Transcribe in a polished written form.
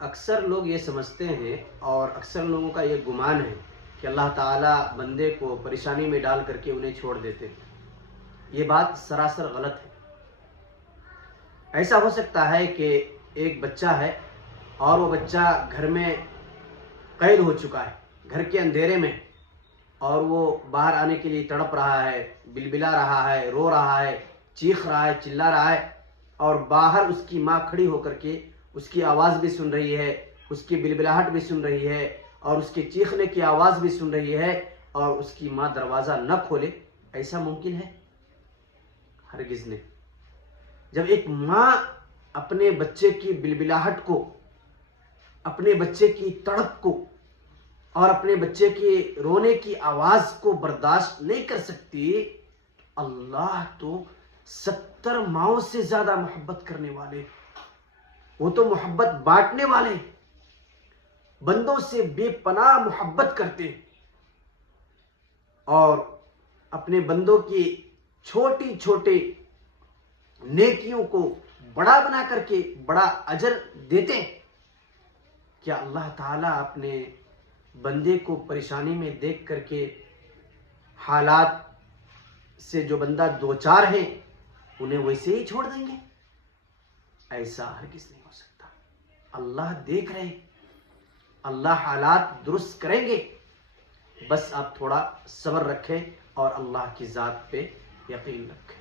اکثر لوگ یہ سمجھتے ہیں اور اکثر لوگوں کا یہ گمان ہے کہ اللہ تعالیٰ بندے کو پریشانی میں ڈال کر کے انہیں چھوڑ دیتے ہیں۔ یہ بات سراسر غلط ہے۔ ایسا ہو سکتا ہے کہ ایک بچہ ہے اور وہ بچہ گھر میں قید ہو چکا ہے، گھر کے اندھیرے میں، اور وہ باہر آنے کے لیے تڑپ رہا ہے، بلبلا رہا ہے، رو رہا ہے، چیخ رہا ہے، چلا رہا ہے، اور باہر اس کی ماں کھڑی ہو کر کے اس کی آواز بھی سن رہی ہے، اس کی بلبلاہٹ بھی سن رہی ہے، اور اس کے چیخنے کی آواز بھی سن رہی ہے، اور اس کی ماں دروازہ نہ کھولے۔ ایسا ممکن ہے؟ ہرگز نہیں۔ جب ایک ماں اپنے بچے کی بلبلاہٹ کو، اپنے بچے کی تڑپ کو اور اپنے بچے کے رونے کی آواز کو برداشت نہیں کر سکتی، اللہ تو 70 ماؤں سے زیادہ محبت کرنے والے، وہ تو محبت بانٹنے والے، بندوں سے بے پناہ محبت کرتے، اور اپنے بندوں کی چھوٹی چھوٹی نیکیوں کو بڑا بنا کر کے بڑا اجر دیتے۔ کیا اللہ تعالیٰ اپنے بندے کو پریشانی میں دیکھ کر کے حالات سے جو بندہ دوچار ہیں انہیں ویسے ہی چھوڑ دیں گے؟ ایسا ہرگز نہیں ہو سکتا۔ اللہ دیکھ رہے، اللہ حالات درست کریں گے، بس آپ تھوڑا صبر رکھیں اور اللہ کی ذات پہ یقین رکھیں۔